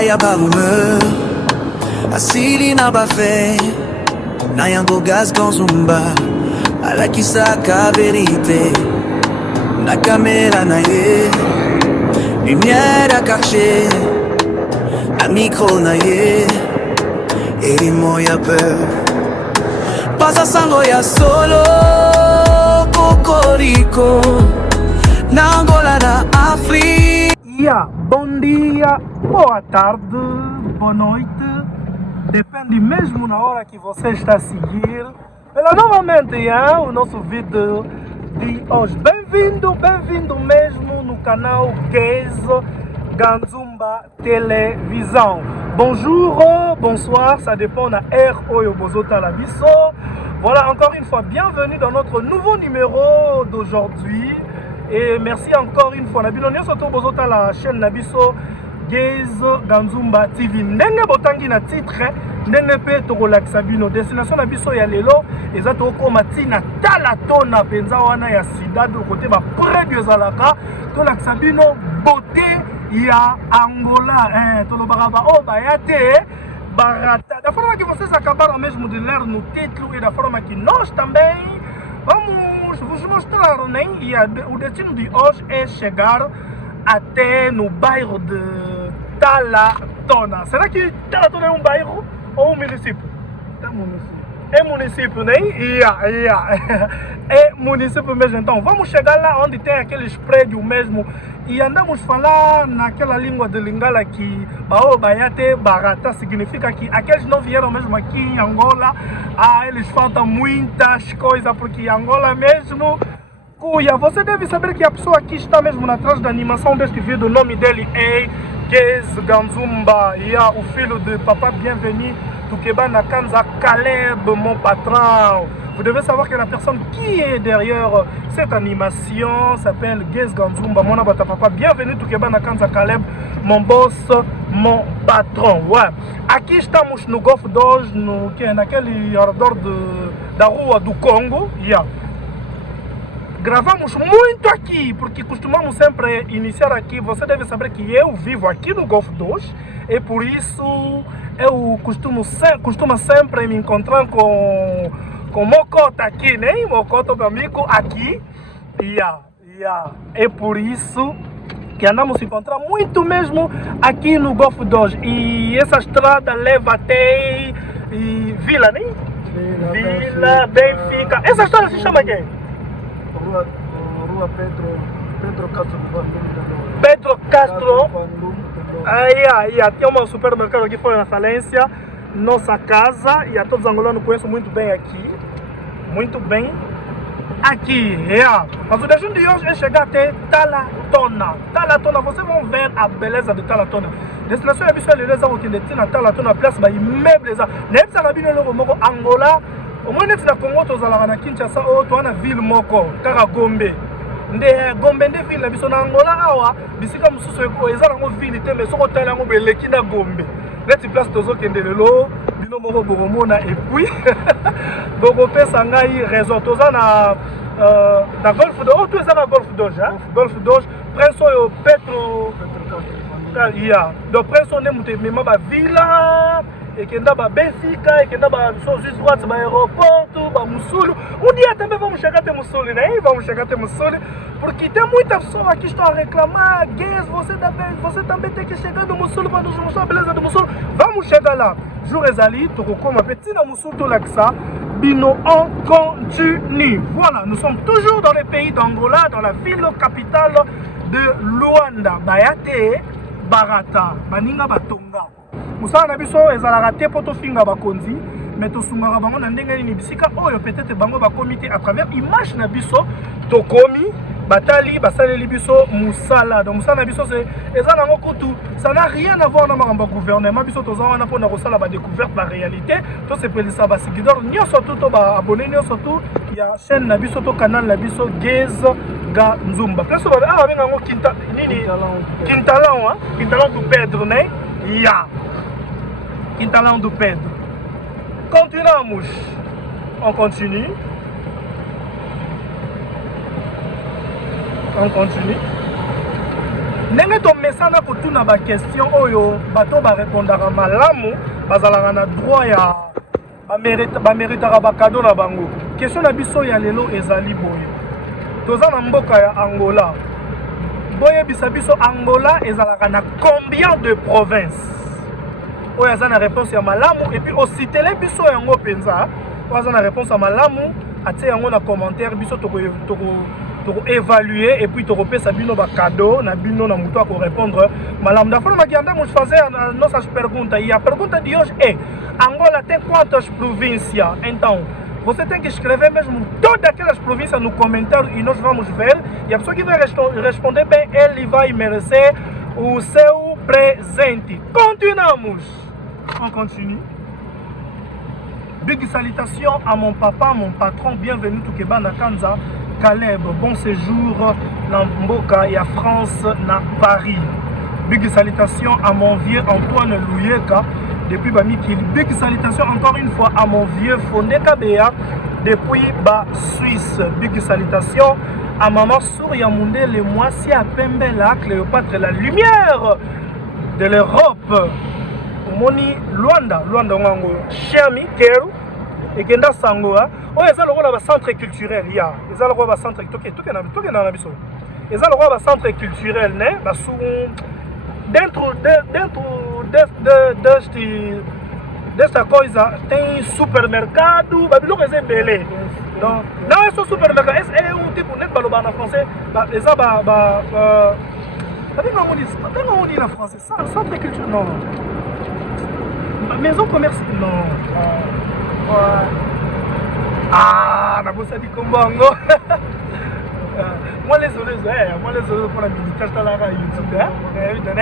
Nzela ya barume asili na bafe na yango gaz Ganzumba alakisaka verite na kamera na ye lumière à quartier na micro na ye elimo ya peur pasa sango ya solo kokoriko na Angola na Afrique. Bom dia, boa tarde, boa noite, depende mesmo na hora que você está a seguir pela novamente o nosso vídeo de hoje. Bem-vindo mesmo no canal Gaz Ganzumba Télévision. Bonjour, bonsoir, ça dépend de l'heure où vous êtes à la biso. Voilà, encore une fois, bienvenue dans notre nouveau numéro d'aujourd'hui. Et merci encore une fois. Nabino surtout vous êtes à la chaîne Nabiso Gaz Ganzumba TV. Ndenge botangi na titre, ndenge pe to relax bino. Destination Nabiso ya lelo, ezato ko matina tala tona penza wana ya sida do côté ba près zalaka to relax bino beauté ya Angola to lo baraba o bayate barata. Da forma que vocês acabaram mesmo de ler no título e da forma que nós também vamos vos mostrar, né? E o destino de hoje é chegar até no bairro de Talatona. Será que Talatona é um bairro ou um município? É município. É município, né? É município mesmo. Então vamos chegar lá onde tem aqueles prédios mesmo e andamos falar naquela língua de Lingala que Bao Baiate Barata significa que aqueles não vieram mesmo aqui em Angola. Eles faltam muitas coisas porque Angola mesmo cuia. Você deve saber que a pessoa que está mesmo atrás da animação deste vídeo, o nome dele é Gaz Ganzumba, o filho de Papa Bienvenu Tukeba Nakanza Caleb, mon patron. Vous devez savoir que la personne qui est derrière cette animation s'appelle Gaz Ganzumba, mon papa Bienvenu Tukeba Nakanza Caleb, mon boss, mon patron. Ouais. Aqui estamos no Golf 2, naquele redor da rua do Congo. Gravamos muito aqui, porque costumamos sempre iniciar aqui. Você deve saber que eu vivo aqui no Golf 2 e por isso eu costumo sempre me encontrar com Mocota aqui, né? Mocota, meu amigo, aqui. É por isso que andamos se encontrar muito mesmo aqui no Golf 2. E essa estrada leva até Vila, né? Vila, Benfica. Essa estrada se chama quem? Rua Pedro Castro. Pedro Castro. Tem um supermercado aqui fora na falência. Nossa casa. E a todos os angolanos conheço muito bem aqui. Muito bem. Aqui, Mas o destino de hoje é chegar até Talatona. Talatona, vocês vão ver a beleza de Talatona. Destinação é visual, eles vão ter na Talatona, place by immeubles. Nem se rabine logo moko Angola. Au moins na Congo tozalaka na Kinshasa o to na ville moko kaka Gombe. Nde Gombe nde ville biso na Angola awa bisika mususu eza nango ville te mais soko tala yango beleki na Gombe. Neti place tozokende lelo bino moko bokomona et puis bokopesa ngai raison toza na Golf de Haut, eza na Golf Doge, Golf Doge prince oyo Petro donc prince on est mema ba villa et que n'a pas Benfica et que n'a pas juste droite ba aéroport ba Musulu. Um dia também vamos chegar até Musulu, né? Vamos chegar até Musulu porque tem muitas pessoas que estão a reclamar, Gaz, você também tem que chegar no Musulu para nos mostrar a beleza do Musulu. Vamos chegar lá. Jours ali, comme un petit na Musulu to laksa. Bino, on continue. Voilà, nous sommes toujours dans le pays d'Angola, dans la ville capitale de Luanda. Bayate, Barata, Baninga Batonga. Musala na biso ezalaka te po tofinga bakonzi mais tosungaka bango na ndenge nini bisika oyo peut-être bango bakomite à travers image na biso tokomi batali basaleli biso musala. Donc musala na biso eza nango kutu, ça n'a rien à voir na makambo ya gouvernement. Biso toza wana mpona kosala badécouverte ba réalité tosepelisa basigidor nyonso tu to baabone nyonso tu ya chaîne na biso to canal na biso Gaz Ganzumba. Place babenga yango Quintalão do Pedro, né? Quintalão do Pedro. Continuamos. On continue. On continue. ndenge tomesana kotuna baquestion oyo bato barépondaka malamu bazalaka na droit ya baméritaka bakado na bango. Question na biso ya lelo ezali boye, toza na mboka ya Angola, boyebisa biso Angola ezalaka na combien de provinces? Oyo aza na réponse ya malamu et puis ositele biso yango penza oyo aza na réponse ya malamu atie yango na commentaire biso toko évaluer et puis tokopesa bino ba cadeau na bino na muto ko répondre malamu. Da forma que andamos fazer a nossas perguntas e a pergunta de hoje é: Angola tem quantas províncias? Então você tem que escrever mesmo todas aquelas províncias no comentário e nós vamos ver, e a pessoa que vai responder bem, ele vai merecer o seu presente. Continuamos. On continue. Big salutation à mon papa, mon patron, bienvenue to Kebana Kanza, Caleb, bon séjour dans Mboka et à France, na Paris. Big salutation à mon vieux Antoine Louyeka depuis Bamikili. Big salutation encore une fois à mon vieux Fondé Kabea depuis Suisse. Big salutation à maman Souria Moundé, le moisi à Pembela, Cléopâtre, la lumière de l'Europe. Moni Luanda Ngango, Chiami, Keru, et Kenda Sangoa. Oh, ils ont le centre culturel, ils ont le centre culturel, ils ont le centre culturel, dentro desta coisa tem supermercado, babilo é belé. Não é só supermercado, é tipo net baloba na français, eza tem on dit la français, centre culturel non. Maison commerciale non. Ah, na bossa di Kombango. Moi les autres pour la militaire dans la YouTube hein.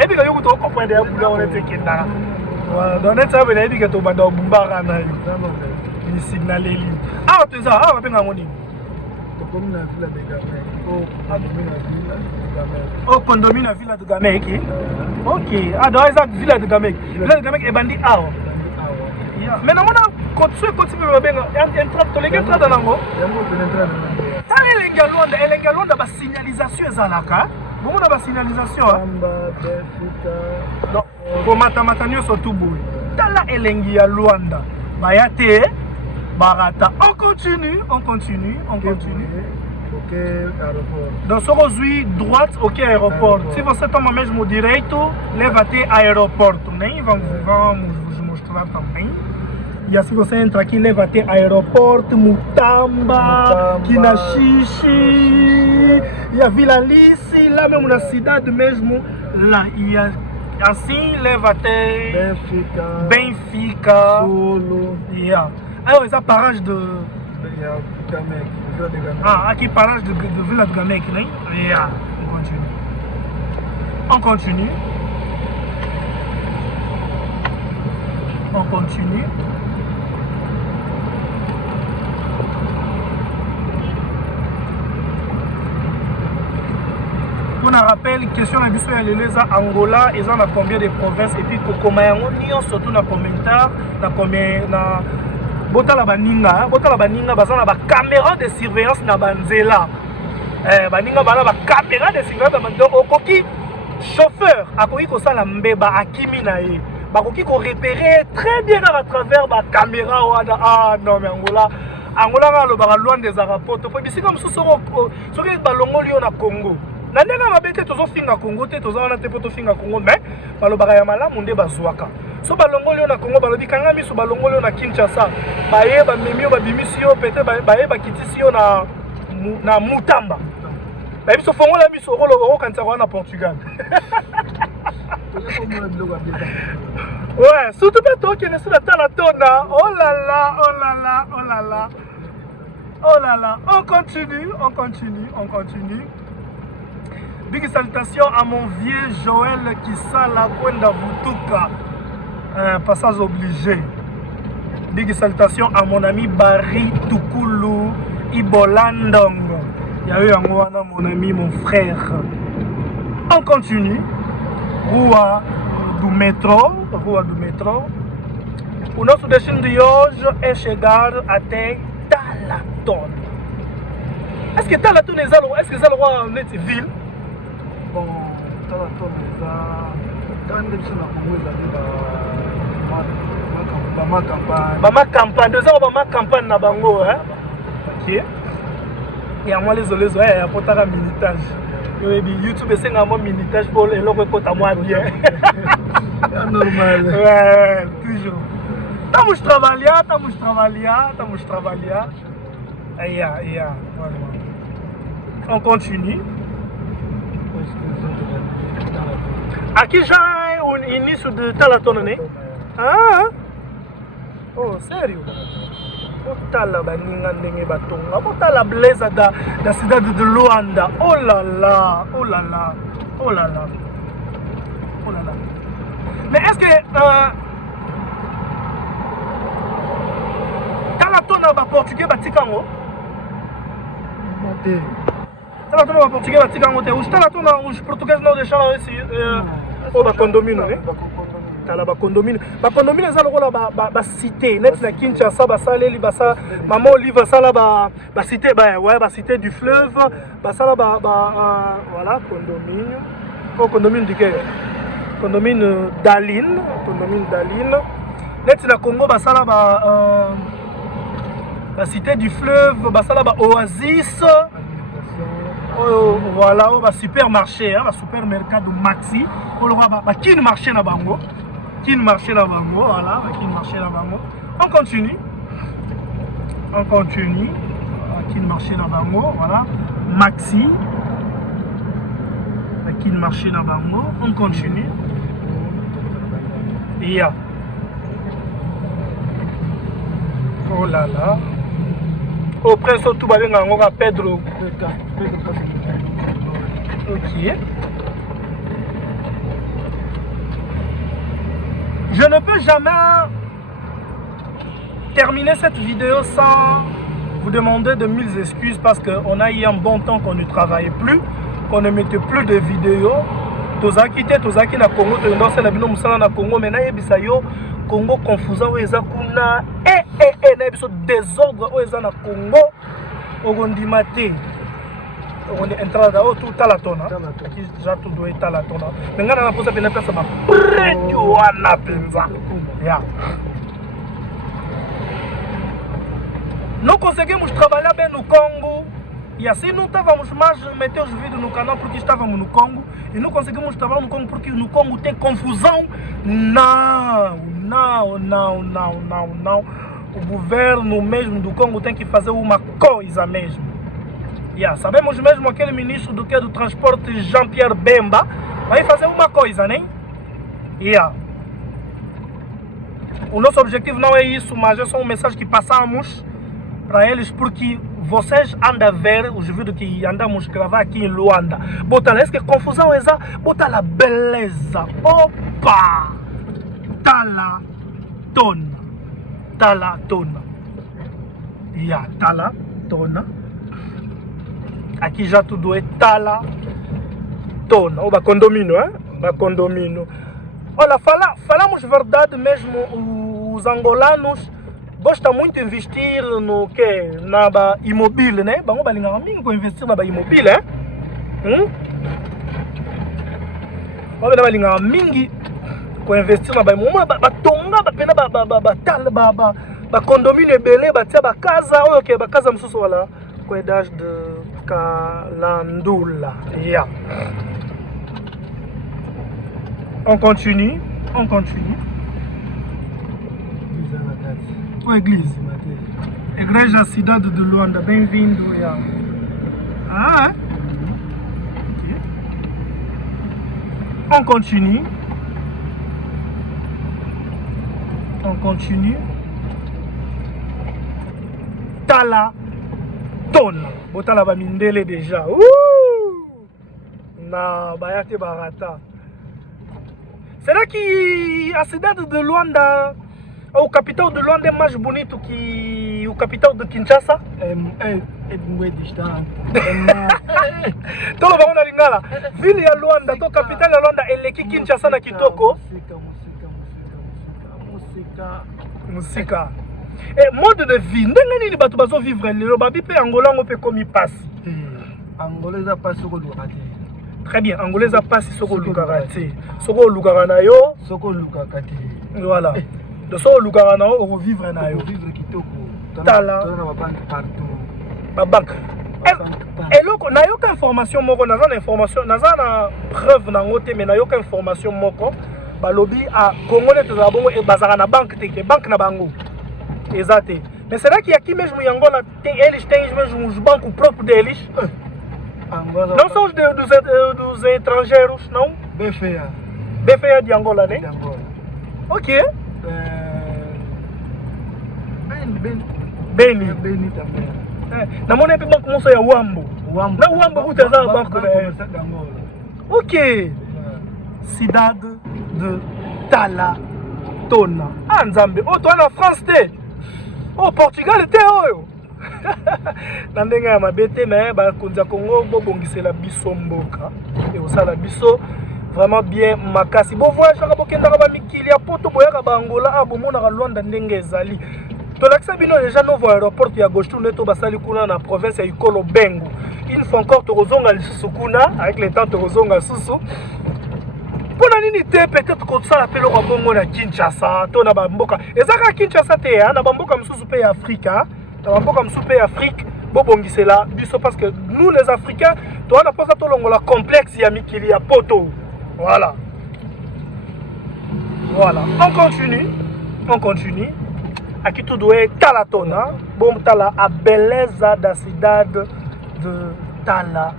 Et puis yo ko comprendre ya bula on était kinda. Dans net ça veut dire que to banda bumbara na yo. Ni signaleli. Ah tu ça, ah bapenga ngoni. Comme la villa de Gamay. Oh, condomine la villa de Gamay. OK. Ah dans la villa de Gamay. Villa de Gamay est bandi ah. Mais non on continue babenga entra to les entra dans nango. Elenga Luanda ba signalisation ezalaka. Bongo na ba signalisation. Pour matamata nyonso tuboy. Tala elengi ya Luanda. Bayate barata. On continue. OK, aéroport. Donc ce aujourd'hui droite OK aéroport. Si você toma mesmo direito, leva-te aeroporto, né? Vamos mostrar também. E assim você entra aqui, leva até aeroporto, Mutamba, Kinaxixe, e a Vila Alice, lá mesmo na cidade mesmo, lá. E assim leva até Benfica. Solo. Yeah. Alors, essa parage de Gamek, Vila de Gamek. Ah, aqui parage de Vila de Gamek, né? Yeah. On continue. On a rappelé question la biso ya leleza Angola ils ont combien de provinces et puis kokoma yango nio surtout na commentaire na combien na botala baninga bazana ba caméra de surveillance na banzela baninga bana ba caméra de surveillance na banzela okoki chauffeur akoki ko sala mbeba akimi na ye bakoki ko repérer très bien à travers ba caméra wana. Ah non mais Angola nga lo ba loin des aéroports to bisika mususu soki balongoli yo na Congo na ndenge mabete tozofinga Congo te tozawana te po tofinga Congo mais balobaka ya malamu nde bazwaka so balongoli yo na Congo balobi kanga miso balongoli yo na Kinshasa baye bamemi yo babimisi yo pete baye bakitisi yo na Mutamba baye biso fongola miso okanisa kwa na Portugal. Ouais, surtout pas toi qui est sur la talatona. Oh là là. On continue. Big salutation à mon vieux Joël qui sent la Kwenda Vutuka. Passage obligé. Big salutation à mon ami Barry Tukulu Ibolandong. Il y a eu un moment, mon ami, mon frère. On continue. Rua do métro. O nosso destino de hoje é chegar até Talaton. Est-ce que Talaton est une ville? Bon, Bama campagne, deux ans bama campagne na bango, hein. Ok. Et à moi les autres, ouais, pour ta militage. YouTube c'est un militage pour les locaux côté moi bien. Normal. Ouais, toujours. Estamos trabalhar. Yeah. On continue. Aqui já é o início de Talatona, né? Ah! Oh, sério? Botala baninga ndenge batonga. Botala beleza da cidade de Luanda. Oh là là. Mais est-ce que Talatona ba portugais batikango? Talatona ba portugais batikango te. Os Talatona os portugueses não deixaram esse o ba condomínio, né? Tala ba condomínio. Ba condomínio za lokola ba cité, net na Kinshasa ba saleli ba sa maman Olive sala ba cité ba cité du fleuve, ba sala voilà condomínio. Oh condomínio de quê? Condomínio Daline. Net na Congo ba sala la cité du fleuve, basala ba oasis, voilà, ba supermarché, ba supermercado maxi, on aura ba kin marché na bango, voilà, ba kin marché na bango. On continue, kin marché na bango, voilà, maxi, ba kin marché na bango. On continue. Yeah. Oh là là. Au prince tout va bien on va Pedro. Ok. Je ne peux jamais terminer cette vidéo sans vous demander de mille excuses parce qu'on a eu un bon temps qu'on ne travaillait plus, qu'on ne mettait plus de vidéos. Tozaki na Congo, tozaki na bino musala na Congo, mais na yebisa yo Congo confusa oeza kuna na biso désordre oeza na Congo ogondima te ogondi entrada o tout Talatona qui ja tout doit Talatona ngana na posa pena pesa ba predio wana penza ya não conseguimos trabalhar bem no Congo. E assim não estávamos mais meter os vídeos no canal porque estávamos no Congo. E não conseguimos trabalhar no Congo porque no Congo tem confusão. Não. O governo mesmo do Congo tem que fazer uma coisa mesmo. Sabemos mesmo aquele ministro do transporte Jean-Pierre Bemba vai fazer uma coisa, né? O nosso objetivo não é isso, mas é só uma mensagem que passamos para eles porque vocês andam a ver os vídeos que andamos a gravar aqui em Luanda. Bota lá, que confusão é essa? Bota lá, beleza. Opa! Talatona. Talatona. Aqui já tudo é Talatona. O condomínio, hein? Condomínio. Olha, falamos verdade mesmo, os angolanos gosta muito de investir no que na imóvel, né? Bango balinga mingi ko investir na imóvel, hein? Olha balinga mingi ko investir na imóvel, batonga bapena ba condomínio belé, batia ba casa, OK, ba casa msusu wala ko edage de Kalandula. On continue. Église. Igreja Cidade de Luanda, bem-vindo. Okay. On continue. Talatona. Botala ba mindele déjà. Na bayate barata. Será que a cidade de Luanda, o capital de Luanda é mais bonito que o capital de Kinshasa? É muito distante. Todo mundo na lingala. Vila ya Luanda, to capital ya Luanda, ele que Kinshasa na kitoko. Música. Et mode de vie, ndenge nini bato bazo vivre lelo babi pe Angola ngo pe komi passe. Angola za passe ko do raté. Très bien, angolais a passé ce que Lugarati. Ce que Lugaranayo, ce que Lugakati. voilà. De ce que Lugaranayo, on va vivre na yo. Vivre Kitoko. Tala. On a banque partout. Ma banque. Et là, na yoka information moko, na zana information, na zana preuve na ngote, mais na yoka information moko. Balobi a Congolais to za bongo e bazara na banque te, banque na bango. Exato. Mais será que aqui mesmo em Angola eles têm mesmo os bancos próprios deles? Não são os dos estrangeiros, não? BFA. BFA de Angola, né? De Angola. Ok. Beni. Beni também. Na mão nem banco moço é Wambo. Na Wambo o tem banco de Angola. Ok. Cidade de Talatona. Ah, Nzambe. Oh, tu es na France te. Oh, Portugal te oyo. Na ndenge ya mabe te mais bakonzi ya Congo bobongisela biso mboka et osala biso vraiment bien makasi bo voyage kaka bokendaka bamikili ya poto boyaka bangola a bomonaka Luanda ndenge ezali tolakisa bino déjà novo aéroport ya gauche tourne to basali kuna na province ya Ikolo Bengo une fois encore tokozonga lisusu kuna avec le temps tokozonga susu mpona nini te peut-être kosala mpe eloko bongo na Kinshasa to na bamboka ezaka Kinshasa te na bamboka mosusu mpe ya Afrika na bamboka mosusu mpe ya Afrique bobongisela biso parce que nous les Africains towana mposa tolongola complexe ya mikili ya poto voilà on continue aqui tudo é Talatona bom tala a beleza da cidade de Talatona.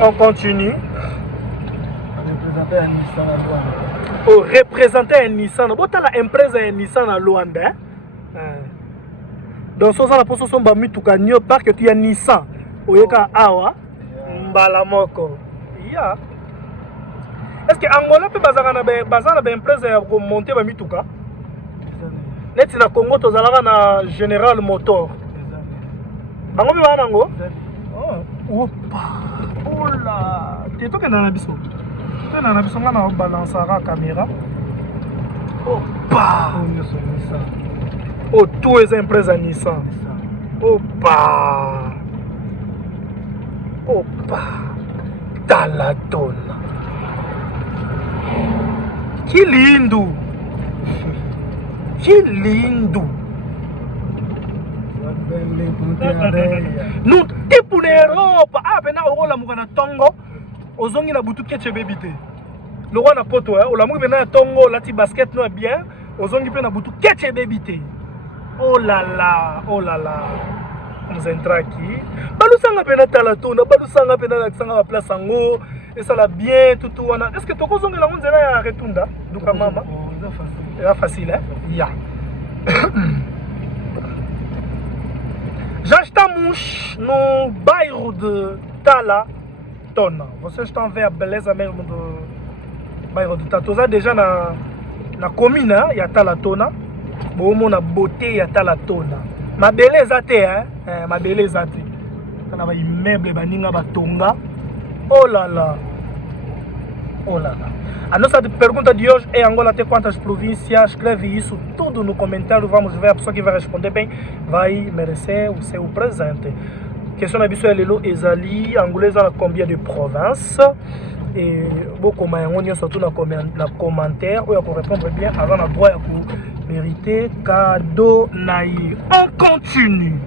On continue. Représenter un Nissan. Bota la empresa ya Nissan à Luanda. Donc ça la poso somba mituka nyo park tu ya Nissan. Oyeka awa mbala moko. Ya. Est-ce que Angola peut bazana ba empresa ya ko monter ba mituka? Neti na Congo to zalaka na General Motor. Bango bi bana ngo? Opa. Oula. Tu toke na biso. Na na biso ngana balancer la caméra. Opa. Oh, tout est empresa Nissan. Opa. Opa. Talatona. Que lindo. Que lindo. Nous t'es pour l'Europe. Ah, ben na ola mugana tongo. Ozongi na butu ketche baby te. Le roi na poto o la mugana na tongo lati basket no bien. Ozongi pe na butu ketche baby te. Oh là là, oh là là. Nous entra qui. Balusanga pe na Talatona, balusanga pe na sanga ba place ango. Et ça la bien tout wana. Est-ce que to kozongi la nzela ya retunda? Duka mama. C'est facile hein? Ya. J'estamos no bairro de Talatona. Vocês estão vendo a beleza mesmo do bairro de Talatona. Déjà na commune ya Talatona. Bomo na beauté ya Talatona. Ma beleza te hein? Ma beleza te. Kana ba immeuble baninga batonga. Oh là là. Oh là là. A nossa pergunta de hoje é Angola tem quantas províncias? Escreve isso tudo no comentário. Vamos ver, a pessoa que vai responder bem vai merecer o seu presente. Question na biso ya lelo ezali Angola eza na combien de provinces? Et bokoma yango nyonso tu na commentaire oyo ko répondre bien aza na droit ya ko mériter cadeau na ye. On continue.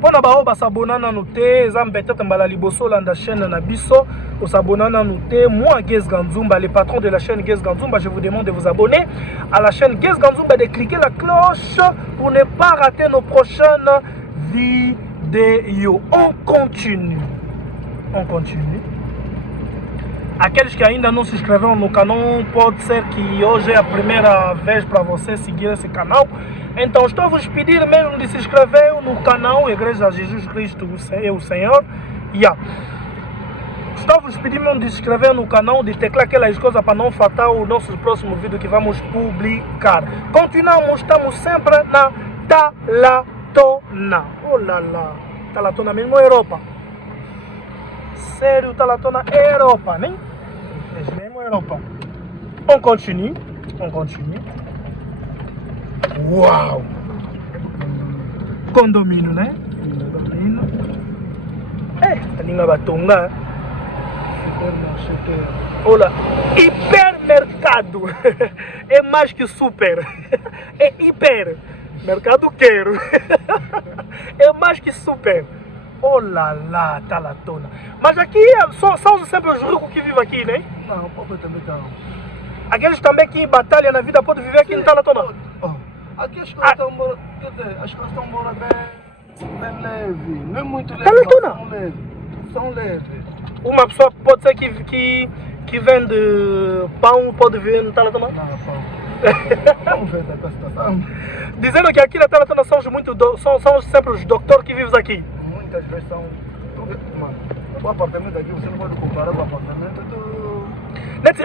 Pona bao basabona na noté eza mbetete mbala liboso landa chaîne na biso osabona na noté moi Guess Ganzumba le patron de la chaîne Guess Ganzumba, je vous demande de vous abonner à la chaîne Guess Ganzumba, de cliquer la cloche pour ne pas rater nos prochaines vidéos. On continue. Aqueles que ainda não se inscreveram no canal, pode ser que hoje é a primeira vez para você seguir esse canal. Então estou a vos pedir mesmo de se inscrever no canal Igreja Jesus Cristo é o Senhor. Estou a vos pedir mesmo de se inscrever no canal, de teclar aquelas coisas para não faltar o nosso próximo vídeo que vamos publicar. Continuamos, estamos sempre na Talatona. Oh lá lá, Talatona mesmo Europa. Sério, Talatona Europa, né? É mesmo Europa. On continue. Uau! condomino, né? Condomino. Alinga batonga. Supermarché. Olha, hipermercado. É mais que super. É hiper. Mercado quero. É mais que super. Olha lá, Talatona. Mas aqui são sempre os ricos que vivem aqui, né? Não, pouco também tá. Aqueles também que batalham na vida podem viver aqui em Talatona. Aqui as coisas estão morando, quer dizer, as coisas estão morando bem leve. Não é muito leve, Talatona. mas são leves. São leves. Uma pessoa pode ser que vende pão, pode viver em Talatona? Não, pão. Vamos ver essa situação. Dizendo que aqui na Talatona são sempre os doutores que vivem aqui. Muitas vezes são. Mano, o apartamento aqui você não pode comparar com o apartamento do. Net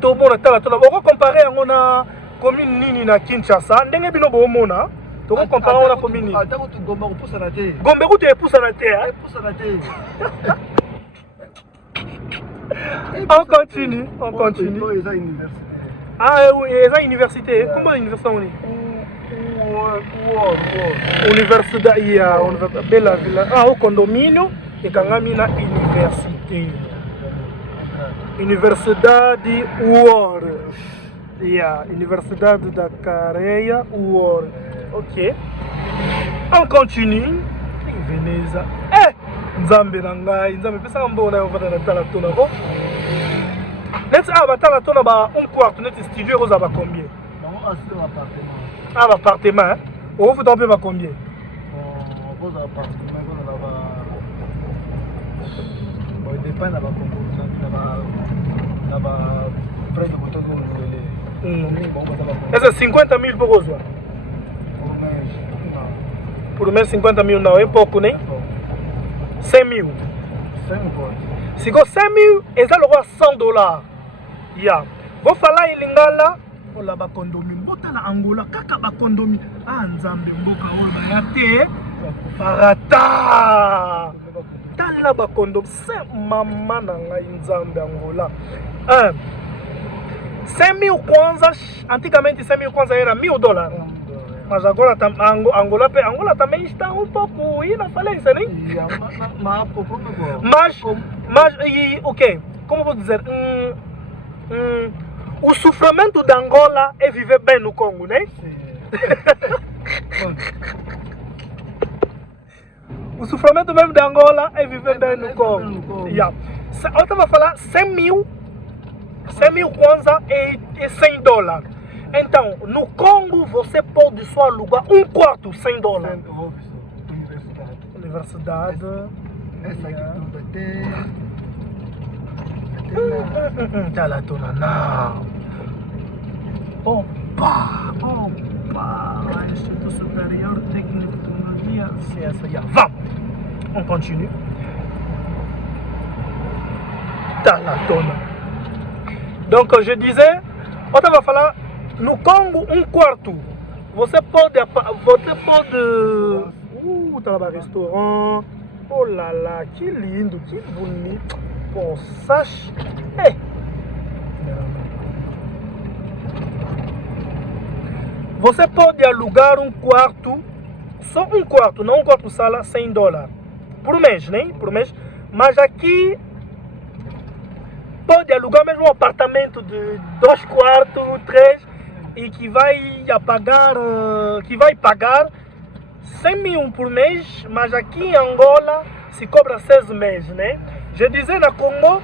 to mona Talatona. Vou comparar na commune nini na Kinshasa. Ndenge bino bo mona. To comparar na commune. Até quando Gombe poussa na terra. Gombe ku te poussa na terre. Poussa na terra. On continue. Dois a universidade. Essa université. Como é a universidade? Universidade. Bela Villa. O condomínio. E Kangamina Université. Universidade UOR. Universidade da Careia UOR. Ok. On continue. Veneza. Nzambe na ngai. Nzambe pesa mbona yo vana na Talatona ko. Neti Talatona ba un quarto net studio ko za ba combien? Non, c'est un appartement. Appartement. Ou vous tombez ba combien? Vos appartement là-bas. Bon, il dépend là-bas là-bas près de votre Essa 50 mil por coisa. Por mês 50 mil não é pouco, né? 100 mil. 100 mil. Se go 100 mil, exatamente $100. Vou falar em Lingala. Olha ba condomínio. Bota na Angola, kaka ba condomínio. Nzambe mboka oyo ya te. Farata. Tala ba condomínio. Se mama na ngai Nzambe Angola. 100 mil kwanzas. Antigamente 100 mil kwanzas era $1000. Mas agora Angola também está um pouco na falência, né? Mas ok, como vou dizer, o sofrimento da Angola é viver bem no Congo, né? O sofrimento mesmo da Angola é viver bem no Congo. Eu estava a falar 100 mil kwanza é $100. Então, no Congo você pode só alugar um quarto $100. Universidade. Essa aqui não vai ter. Talatona não. Opa! Instituto Superior Técnico de Tecnologia, CSA. Vamos! On continue. Talatona. Donc, je disais, on va falar. No Congo, um quarto. Você pode. Tá lá restaurant. Oh lá lá, que lindo, que bonito. Poxa. Você pode alugar um quarto. Só um quarto, não um quarto sala, $100. Por mês, né? Por mês. Mas aqui. Pode alugar mesmo um apartamento de 2 quartos, 3. E que vai pagar 100 mil por mês, mas aqui em Angola se cobra 6 meses, né? Je disais na Congo,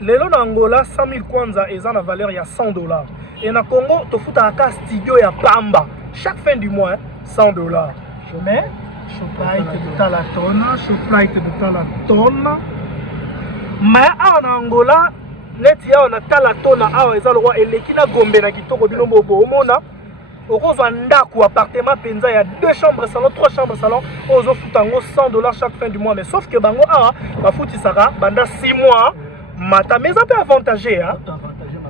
lelo na Angola 100 mil kwanza eza na valeur ya $100. Et na Congo, tu futa aka studio ya pamba. Chaque fin du mois, $100. Je mets Shoprite de Talatona, Mais en Angola, neti ya na Talatona awa eza lokwa eleki na Gombe na kitoko bino bobo omona okozwa ndako appartement penza ya 2 chambres salon 3 chambres salon ozo futa ngo $100 chaque fin du mois, mais sauf que bango awa bafutisaka banda 6 mois mata mais ça peut avantager hein.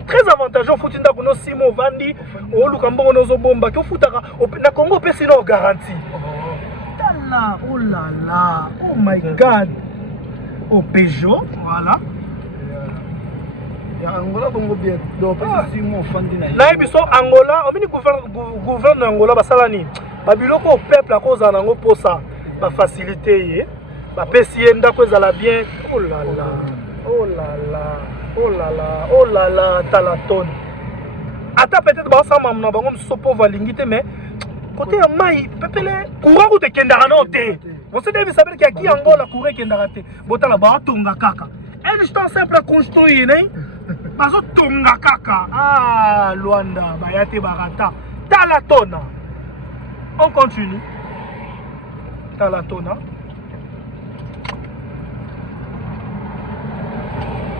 Très avantageux futi ndako no 6 mois vandi oluka mbongo nozo bomba ke futaka na Congo pesi no garantie. Tala oh là là, oh my god. Au Peugeot, voilà. Angola bongo bien do pesi 6 mois fandi na biso Angola omini gouverne Angola basala ni babiloko au peuple akozala nango posa ba facilité ye ba pesi ye ndako ezala bien. Oh là là, oh là là, oh là là, oh là là, Talaton. Ata peut-être ba sama na bango mso pauvre lingite mais côté ya mai pepele courant ko te kendara no te. Vous devez savoir qu'il y a qui Angola courant kendara te. Botala ba tonga kaka. Un instant simple à construire né. Bazo tonga kaka. Ah Luanda bayate barata. Talatona. On continue. Talatona.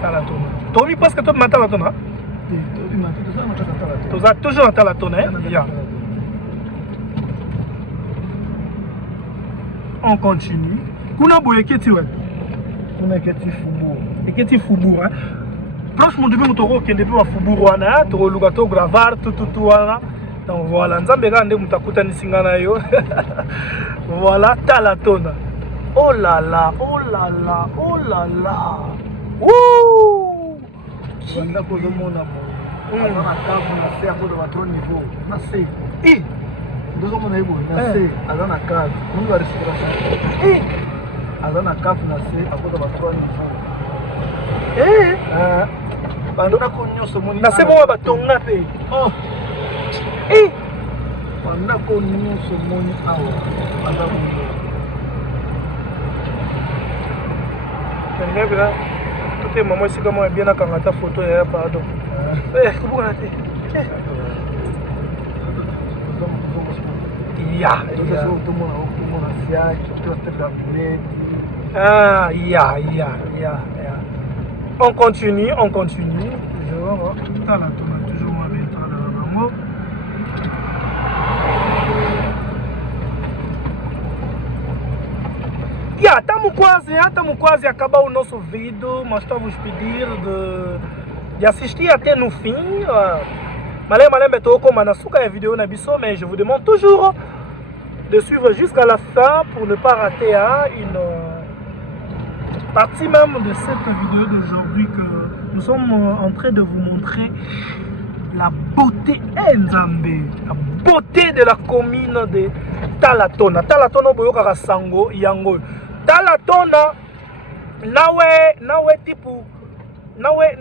Talatona. Tobi parce que toi matin Talatona. Tu as toujours un Talatona hein? Yeah. On continue. Kuna boye keti ouais. Kuna keti fubu. Keti fubu hein. Proche mon début mutoro kende pe wa fubu wana to luka to gravar tout wana. Donc voilà, nzambe gande mutakuta nisingana yo. Voilà Talatona. Oh là là, oh là là, oh là là. Ouh! Wanda ko zomona mo. Ana kavu na se akodo ba trop niveau. Na se. Ndozo mona ibo na se azana kavu. Mungu respiration. Azana kavu na se akodo ba trop niveau. Bandona ko nyoso moni. Na se mo ba tonga pe. Oh. Banda ko nyoso moni awa. Banda ko. Tenebra. Tout est maman ici comme bien à kangata photo ya pardon. Kubona te. Ya. Ah, ya. On continue. Toujours. Talatona toujours moi bien dans la maman. Ya, Tamukwazi acabou o nosso vídeo, mas estamos a pedir de assistir até no fim. Malé, beto como na suka vidéo na biso, mais je vous demande toujours de suivre jusqu'à la fin pour ne pas rater une partie même de cette vidéo d'aujourd'hui que nous sommes en train de vous montrer la beauté Nzambe, la beauté de la commune de Talatona. Talatona boyoka sango yango. Talatona nawe tipo nawe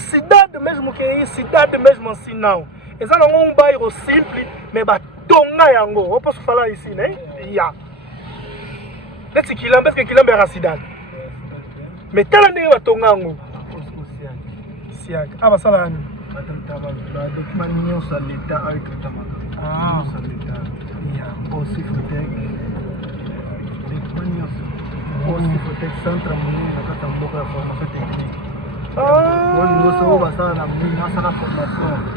cidade mesmo que cidade mesmo assim não. Eza não um bairro simples, mas batonga yango. Eu posso falar ici, né? Ya. Nesse quilombo, que quilombo é a cidade. Mais tala nem batonga yango. Siak. Ah, basala ani.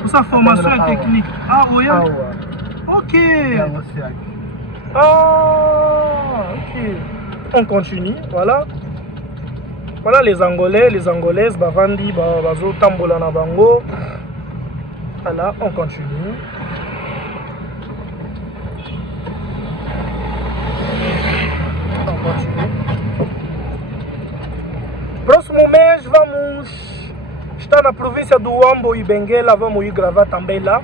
Essa formação é técnica. Ah, oui. Ok. Ah, ok. On continue, voilà. Voilà les Angolais, les Angolaises, Bavandi, Bazo, Tambola na Bango. Voilà, on continue. Próximo mês vamos estar na província do Huambo e Benguela, vamos ir gravar também lá.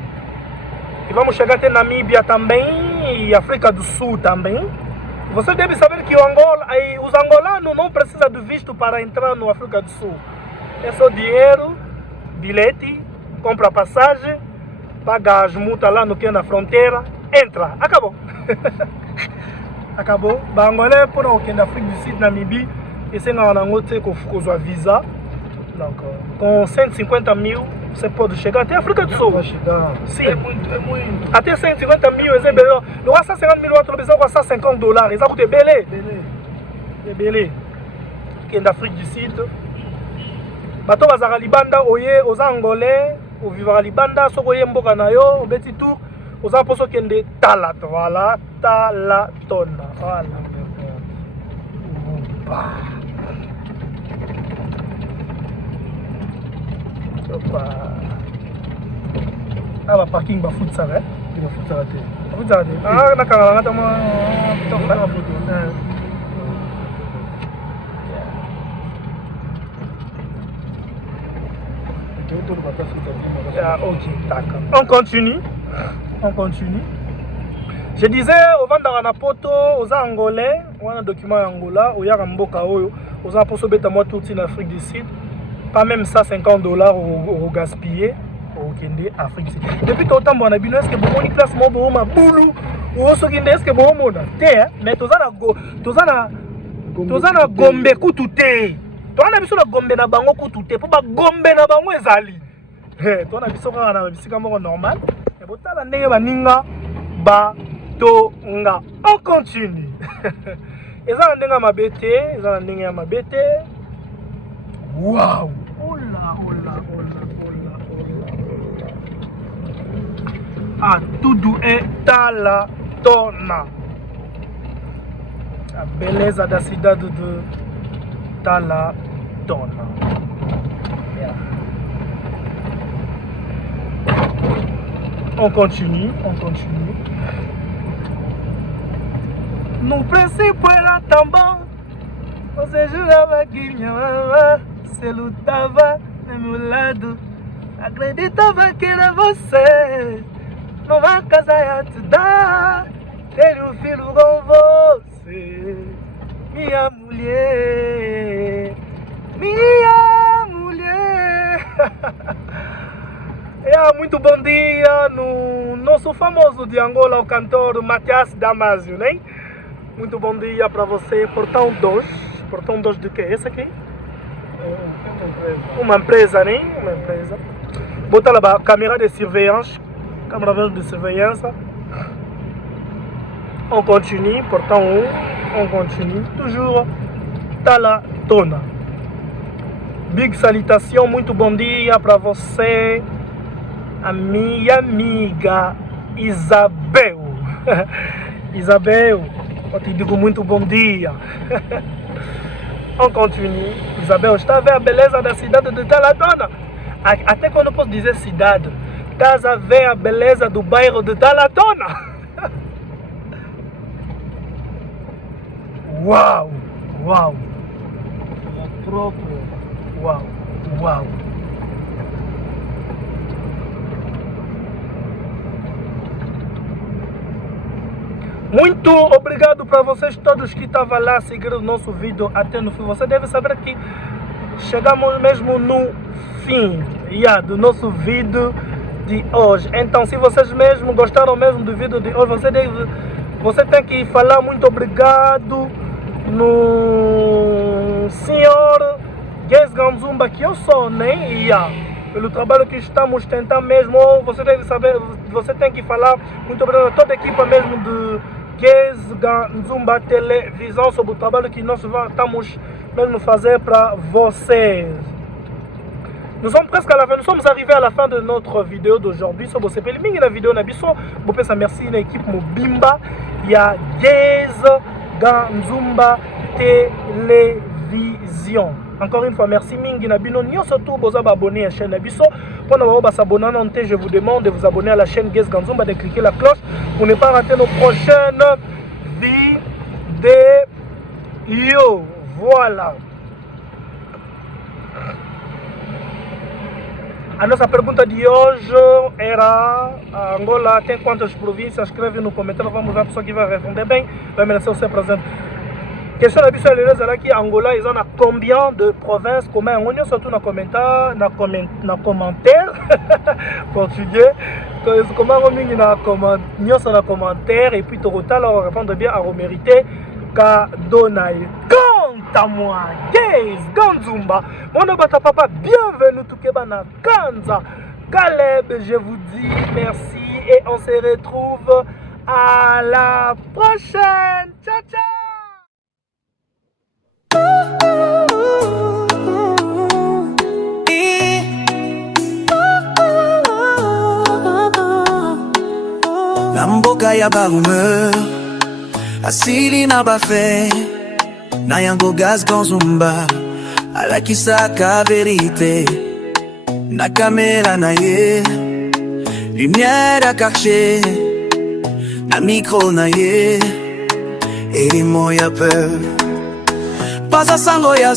E vamos chegar até Namíbia também e África do Sul também. Você deve saber que os angolanos não precisam de visto para entrar no África do Sul. É só dinheiro, bilhete, compra passagem, paga as multas lá no que é na fronteira, entra. Acabou. Acabou. Bangolais pour o que na África do Sul, Namíbia, e sem a Angote com a visa. Donc, com 150 mil você pode chegar até a África do Sul. Sim. É muito. Até 150 mil, é beleza. Não há 150 mil, outro bisa com $50. Isso é beleza. É beleza. Que é da África do Sul. Bato bazaka libanda oye oza angolais, o vivra libanda soko oye mboka na yo, obeti tour, oza poso kende talat, voilà, Talatona. Voilà. Ah, bah parking, bah foot ça, hein? Il va foutre ça à terre. Foot ça, ah, na kanga, na moi, ah, ok, d'accord. On continue. On continue. Je disais, au Vandara na poto, aux Angolais, on a un document Angola, au Yaramboka, aux Aposo Betamo tout en Afrique du Sud. Pas même ça, $50 au gaspillé au Kende, Afrique du Sud. Depuis tout le temps, on a vu, est-ce que bon, une classe mobile, ma boulou, ou au Sokinde, est-ce que bon, on a terre, mais tous na gombe kutute. Toi, on a vu sur la gombe na bango kutute, pour pas gombe na bango ezali. Toi, on a vu sur la bisika normal, et pour ta la nenge baninga, ba. Nga. On continue. Et ça, on a ma bête. Waouh! Oh là. Ah, tudo é Talatona. A beleza da cidade de Talatona. Yeah. On continue. No princípio era tão bom. Você jurava que minha mamãe se lutava do meu lado. Acreditava que era você. Numa casa ia te dar. Ter filho com você. Minha mulher. Muito bom dia no nosso famoso de Angola, o cantor Matias Damasio, né? Muito bom dia para você, Portão 2 de que? Esse aqui? Uma empresa, né? Uma empresa. Bota lá a câmera de surveillance. On continue, Portão 1. On continue. Toujours Talatona. Big salutation, muito bom dia para você, a minha amiga Isabel. Isabel, eu te digo muito bom dia. On continue. Isabel, está a ver a beleza da cidade de Talatona? Até quando eu posso dizer cidade, estás a ver a beleza do bairro de Talatona? Uau! É próprio. Uau! Muito obrigado para vocês todos que estavam lá a seguir o nosso vídeo até no fim. Você deve saber que chegamos mesmo no fim do nosso vídeo de hoje. Então, se vocês mesmo gostaram mesmo do vídeo de hoje, você tem que falar muito obrigado no senhor Guess Ganzumba, que eu sou, né? Pelo trabalho que estamos tentando mesmo. Você deve saber, você tem que falar muito obrigado a toda a equipa mesmo de Guess Ganzumba Televisão sobre o trabalho que nós estamos mesmo fazer para vocês. Nous sommes presque à la fin, nous sommes arrivés à la fin de notre vidéo d'aujourd'hui. Si vous avez aimé la vidéo, vous pouvez merci à l'équipe Mobimba. Il y a Guess Ganzumba Télévision. Encore une fois, merci Mingi Nabino. Nous surtout vous abonner à la chaîne Nabiso. Pour nous abonner, je vous demande de vous abonner à la chaîne Guess Ganzumba, de cliquer la cloche pour ne pas rater nos prochaines vidéos. Voilà. A nossa pergunta de hoje era: Angola tem quantas províncias? Escreve no comentário, vamos ver a pessoa que vai responder bem, vai merecer o seu presente. Question de Bissau là qui Angola, ils ont combien de provinces? Comment on est surtout dans commentaire, dans commentaire portugais. Comment on est dans commentaire et puis total on répondre bien à remériter Kadonai. Quant à moi, Guess Ganzumba, mon papa, bienvenue tout Kebana Kanza. Caleb, je vous dis merci et on se retrouve à la prochaine. Ciao ciao. Namboka ya barumeur asili na bafe na yango Guess Ganzumba alakisaka verite na kamera na ye lumière à cacher na micro na ye elimo ya peur pas a sango ya